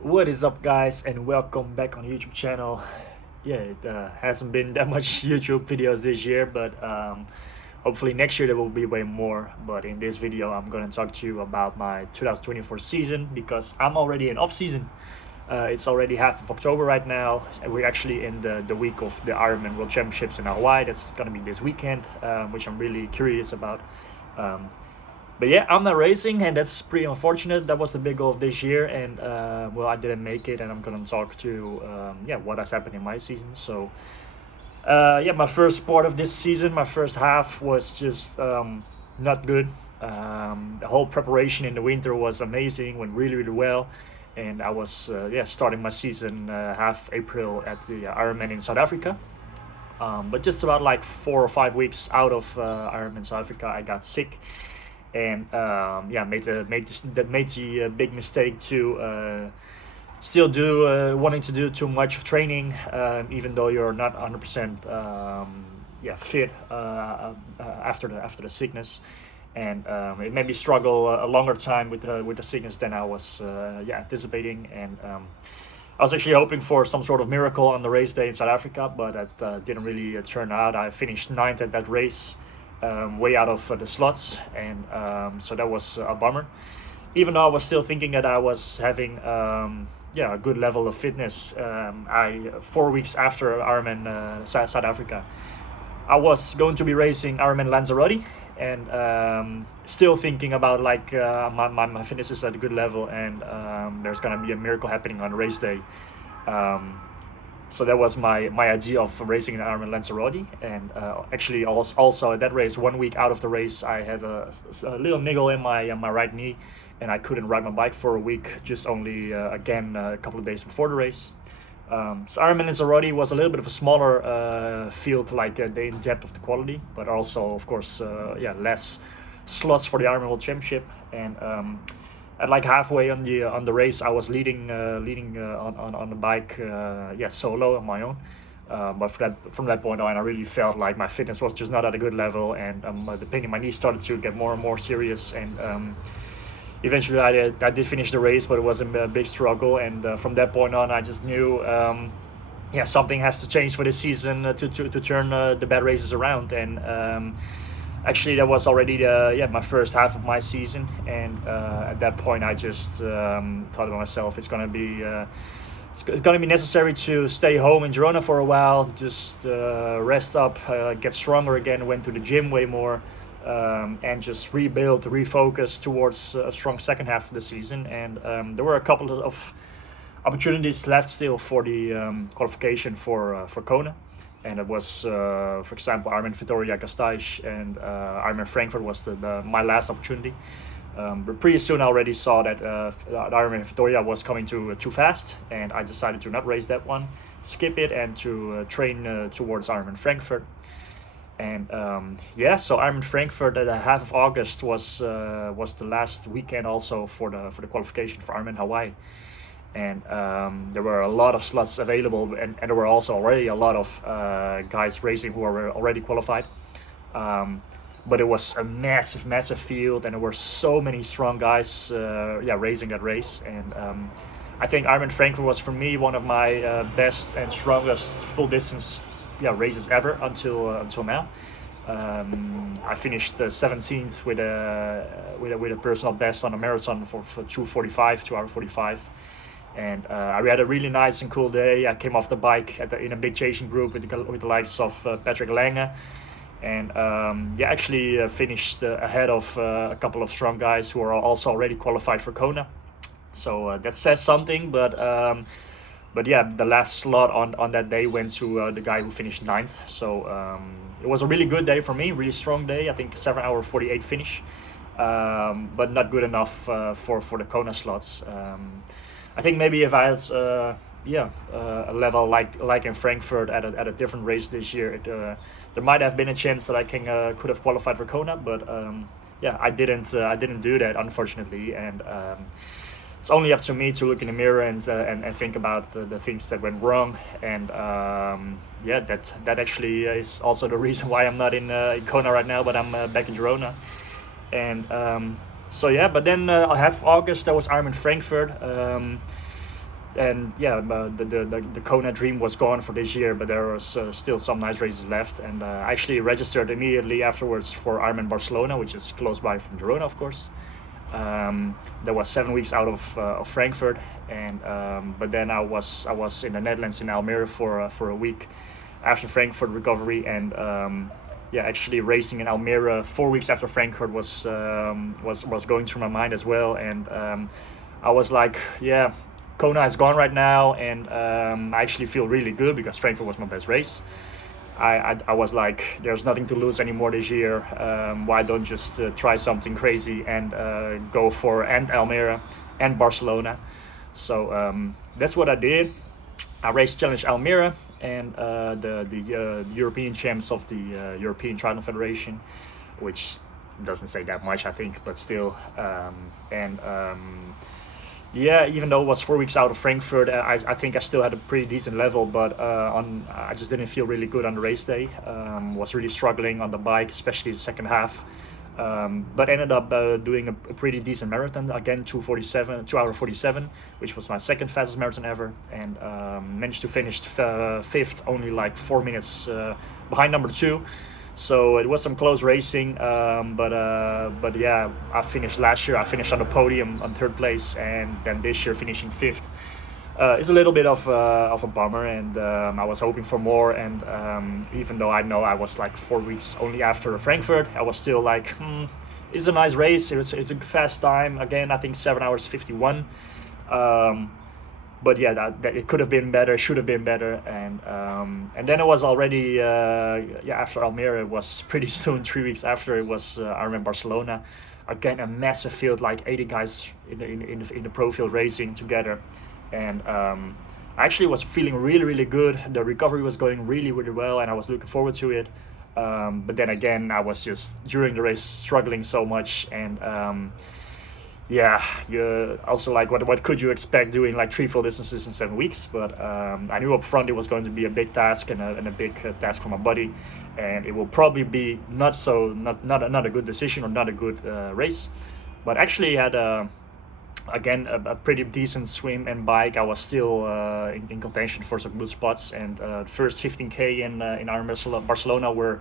What is up, guys, and welcome back on the YouTube channel. It hasn't been that much YouTube videos this year, but hopefully next year there will be way more. But in this video, I'm gonna talk to you about my 2024 season because I'm already in off season. It's already half of October right now, and we're actually in the week of the Ironman World Championships in Hawaii. That's gonna be this weekend, which I'm really curious about. Um, but yeah, I'm not racing, and that's pretty unfortunate. That was the big goal of this year, and well, I didn't make it. And I'm gonna talk to what has happened in my season. So my first part of this season, my first half was just not good. The whole preparation in the winter was amazing, went really really well, and I was starting my season half April at the Ironman in South Africa. But just about like 4 or 5 weeks out of Ironman South Africa, I got sick, and made the big mistake to still do wanting to do too much training, even though you're not 100% fit after the sickness, and it made me struggle a longer time with the sickness than I was anticipating, and I was actually hoping for some sort of miracle on the race day in South Africa, but that didn't really turn out. I finished ninth at that race, way out of the slots, and so that was a bummer. Even though I was still thinking that I was having a good level of fitness, I 4 weeks after Ironman South Africa, I was going to be racing Ironman Lanzarote, and still thinking about like my fitness is at a good level, and there's gonna be a miracle happening on race day. Um, so that was my idea of racing in Ironman Lanzarote, and actually also at that race, 1 week out of the race, I had a little niggle in my right knee, and I couldn't ride my bike for a week. Just only again a couple of days before the race. So Ironman Lanzarote was a little bit of a smaller field, like the in depth of the quality, but also of course less slots for the Ironman World Championship. And at like halfway on the race, I was leading on the bike, solo on my own. But from that point on, I really felt like my fitness was just not at a good level, and the pain in my knee started to get more and more serious. And eventually, I did finish the race, but it was a big struggle. And from that point on, I just knew, something has to change for this season to turn the bad races around. And actually, that was already my first half of my season. And at that point, I just thought to myself, it's gonna be necessary to stay home in Girona for a while, just rest up, get stronger again, went to the gym way more, and just rebuild, refocus towards a strong second half of the season. And there were a couple of opportunities left still for the qualification for Kona. And it was, for example, Ironman Vitoria Gasteiz and Ironman Frankfurt was my last opportunity. But pretty soon I already saw that Ironman Vitoria was coming too fast, and I decided to not race that one, skip it, and to train towards Ironman Frankfurt. And so Ironman Frankfurt at the half of August was the last weekend also for the qualification for Ironman Hawaii. And there were a lot of slots available, and there were also already a lot of guys racing who were already qualified. But it was a massive field, and there were so many strong guys racing that race. And I think Ironman Frankfurt was, for me, one of my best and strongest full distance races ever until now. I finished 17th with a personal best on a marathon for 2:45, and I had a really nice and cool day. I came off the bike in a big chasing group with the likes of Patrick Lange, and actually finished ahead of a couple of strong guys who are also already qualified for Kona. So that says something, but the last slot on that day went to the guy who finished ninth. So it was a really good day for me, really strong day. I think 7 hour 48 finish, but not good enough for the Kona slots. I think maybe if I had a level like in Frankfurt at a different race this year, there might have been a chance that I could have qualified for Kona, but I didn't do that, unfortunately. And it's only up to me to look in the mirror and think about the things that went wrong. And that actually is also the reason why I'm not in Kona right now, but I'm back in Girona. And but then half August, that was Ironman Frankfurt. And yeah, the Kona dream was gone for this year, but there was still some nice races left. And I actually registered immediately afterwards for Ironman Barcelona, which is close by from Girona, of course. That was 7 weeks out of Frankfurt, and but then I was in the Netherlands in Almere for a week after Frankfurt recovery, and yeah, actually racing in Almere 4 weeks after Frankfurt was going through my mind as well. And I was like, yeah, Kona is gone right now, and I actually feel really good because Frankfurt was my best race. I was like, there's nothing to lose anymore this year. Why don't just try something crazy and go for and Almere and Barcelona? So that's what I did. I raced Challenge Almere and the European champs of the European Triathlon Federation, which doesn't say that much, I think, but still. Yeah, even though it was 4 weeks out of Frankfurt, I think I still had a pretty decent level, but I just didn't feel really good on the race day. Was really struggling on the bike, especially the second half. But ended up doing a pretty decent marathon, again 2 hour 47, which was my second fastest marathon ever, and managed to finish fifth, only like 4 minutes behind number 2. So it was some close racing, but yeah, I finished last year. I finished on the podium on 3rd place, and then this year finishing 5th. It's a little bit of a bummer, and I was hoping for more. And even though I know I was like 4 weeks only after Frankfurt, I was still like, it's a nice race. It's a fast time. Again, I think 7 hours 51. But yeah, that it could have been better, should have been better, and then it was already yeah, after Almere, it was pretty soon, 3 weeks after, it was Ironman Barcelona. Again, a massive field, like 80 guys in the pro field racing together, and I actually was feeling really good. The recovery was going really well, and I was looking forward to it. But then again, I was just during the race struggling so much, and yeah, you also like what could you expect doing like 3 full distances in 7 weeks? But I knew up front it was going to be a big task and a big task for my body, and it will probably be not a good decision or not a good race. But actually had again a pretty decent swim and bike. I was still in contention for some good spots, and first 15K in Ironman Barcelona were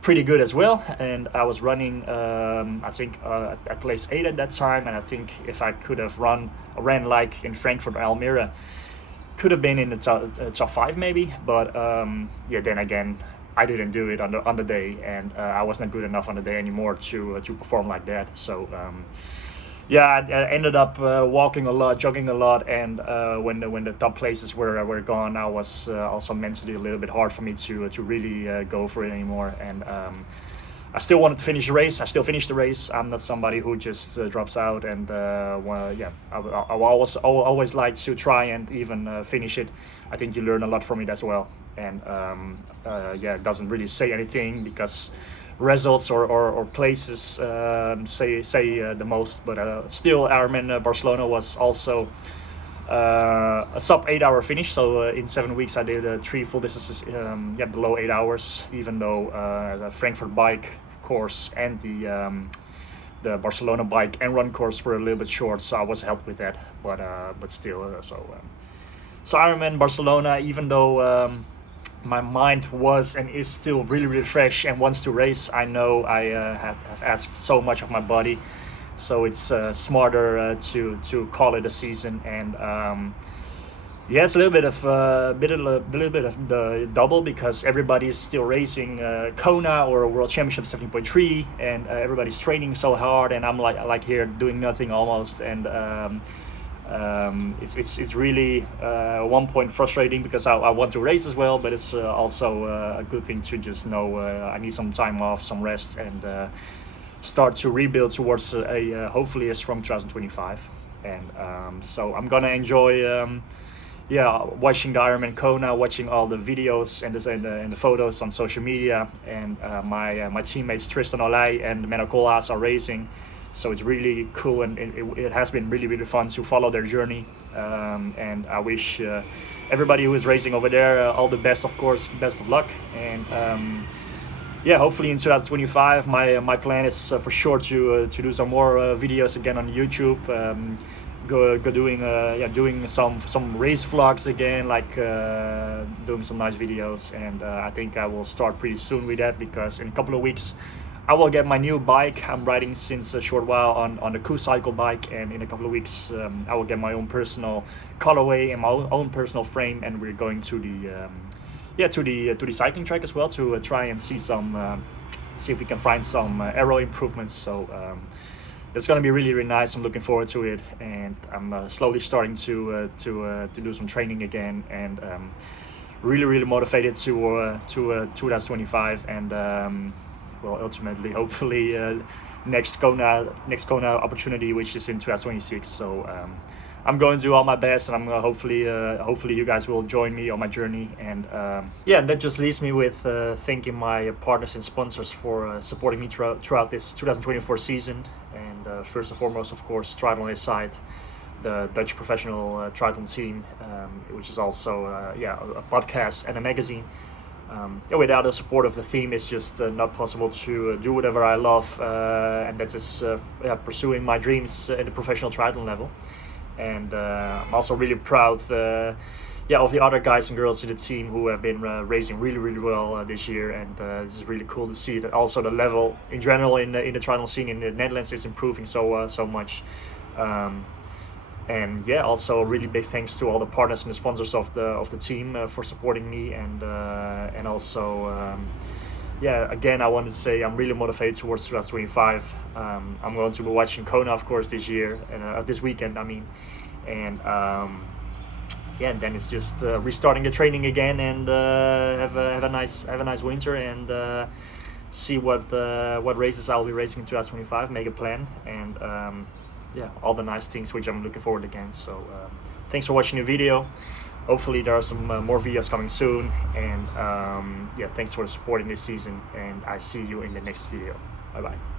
pretty good as well, and I was running I think at place 8 at that time, and I think if I could have ran like in Frankfurt or Almere, could have been in the top 5 maybe, but yeah, then again, I didn't do it on the day, and I was not good enough on the day anymore to perform like that. So yeah, I ended up walking a lot, jogging a lot, and when the top places were gone, I was also mentally a little bit hard for me to really go for it anymore. And I still wanted to finish the race. I still finished the race. I'm not somebody who just drops out. And well, yeah, I always like to try and even finish it. I think you learn a lot from it as well. And yeah, it doesn't really say anything because results or places say the most, but still Ironman Barcelona was also a sub 8 hour finish. So in 7 weeks I did 3 full distances yeah, below 8 hours, even though the Frankfurt bike course and the Barcelona bike and run course were a little bit short, so I was helped with that, but still so Ironman Barcelona, even though my mind was and is still really fresh and wants to race, I know I have asked so much of my body, so it's smarter to call it a season. And yeah, it's a little bit of the double, because everybody is still racing Kona or World Championship 17.3, and everybody's training so hard, and I'm like here doing nothing almost. And it's really one point frustrating, because I want to race as well, but it's also a good thing to just know I need some time off, some rest, and start to rebuild towards a hopefully a strong 2025. And so I'm gonna enjoy yeah, watching the Ironman Kona, watching all the videos and the photos on social media, and my teammates Tristan Olay and Menno Koolhaas are racing. So it's really cool, and it has been really fun to follow their journey. And I wish everybody who is racing over there all the best, of course, best of luck. And yeah, hopefully in 2025, my plan is for sure to do some more videos again on YouTube. doing some race vlogs again, like doing some nice videos, and I think I will start pretty soon with that, because in a couple of weeks I will get my new bike. I'm riding since a short while on the Coup Cycle bike, and in a couple of weeks I will get my own personal colorway and my own personal frame, and we're going to the cycling track as well to try and see if we can find some aero improvements. So it's gonna be really, really nice. I'm looking forward to it, and I'm slowly starting to do some training again, and really, really motivated to 2025, and well, ultimately, hopefully, next Kona opportunity, which is in 2026. So I'm going to do all my best, and I'm hopefully you guys will join me on my journey. And yeah, and that just leaves me with thanking my partners and sponsors for supporting me throughout this 2024 season. And first and foremost, of course, Triathlon Inside, the Dutch professional triathlon team, which is also a podcast and a magazine. Without the support of the team, it's just not possible to do whatever I love, and that is pursuing my dreams at the professional triathlon level. And I'm also really proud of the other guys and girls in the team who have been racing really, really well this year. And it's really cool to see that also the level in general in the triathlon scene in the Netherlands is improving so much. And yeah, also really big thanks to all the partners and the sponsors of the team for supporting me, and also again, I wanted to say I'm really motivated towards 2025. I'm going to be watching Kona, of course, this year, and this weekend, I mean, and and then it's just restarting the training again, and have a nice winter, and see what races I'll be racing in 2025. Make a plan, and all the nice things which I'm looking forward again. So thanks for watching the video. Hopefully there are some more videos coming soon, and thanks for supporting this season, and I see you in the next video. Bye bye.